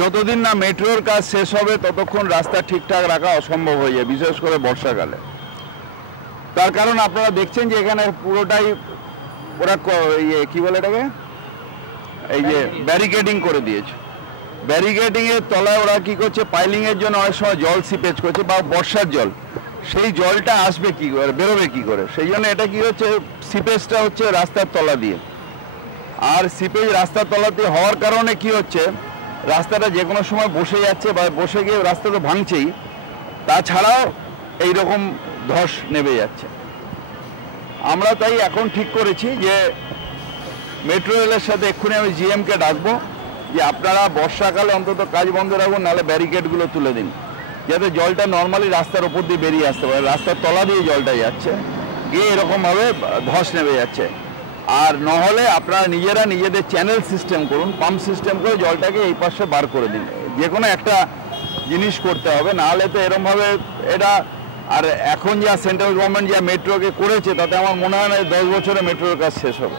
যতদিন না মেট্রোর কাজ শেষ হবে ততক্ষণ রাস্তা ঠিকঠাক রাখা অসম্ভব হয়ে যায়, বিশেষ করে বর্ষাকালে। তার কারণ আপনারা দেখছেন যে এখানে পুরোটাই ওরা কি বলে এটাকে, এই যে ব্যারিকেডিং করে দিয়েছে। ব্যারিকেডিংয়ের তলায় ওরা কি করছে, পাইলিংয়ের জন্য অনেক সময় জল সিপেজ করছে, বা বর্ষার জল, সেই জলটা আসবে কি করে, বেরোবে কি করে, সেই জন্য এটা কি হচ্ছে, সিপেজটা হচ্ছে রাস্তার তলা দিয়ে। আর সিপেজ রাস্তার তলাতে হওয়ার কারণে কি হচ্ছে, রাস্তাটা যে কোনো সময় বসে যাচ্ছে, বা বসে গিয়ে রাস্তা তো ভাঙছেই, তাছাড়াও এইরকম ধস নেমে যাচ্ছে। আমরা তাই এখন ঠিক করেছি যে মেট্রো রেলের সাথে এক্ষুনি আমি জিএমকে ডাকবো যে আপনারা বর্ষাকালে অন্তত কাজ বন্ধ রাখুন, নাহলে ব্যারিকেডগুলো তুলে দিন, যাতে জলটা নর্মালি রাস্তার ওপর দিয়ে বেরিয়ে আসতে পারে। রাস্তার তলা দিয়ে জলটা যাচ্ছে, গিয়ে এরকমভাবে ধস নেমে যাচ্ছে। আর নহলে আপনারা নিজেরা নিজেদের চ্যানেল সিস্টেম করুন, পাম্প সিস্টেম করে জলটাকে এই পাশে বার করে দিন। যে কোনো একটা জিনিস করতে হবে, নাহলে তো এরকমভাবে এটা। আর এখন যা সেন্ট্রাল গভর্নমেন্ট যা মেট্রোকে করেছে, তাতে আমার মনে হয় না 10 বছরে মেট্রোর কাজ শেষ হবে।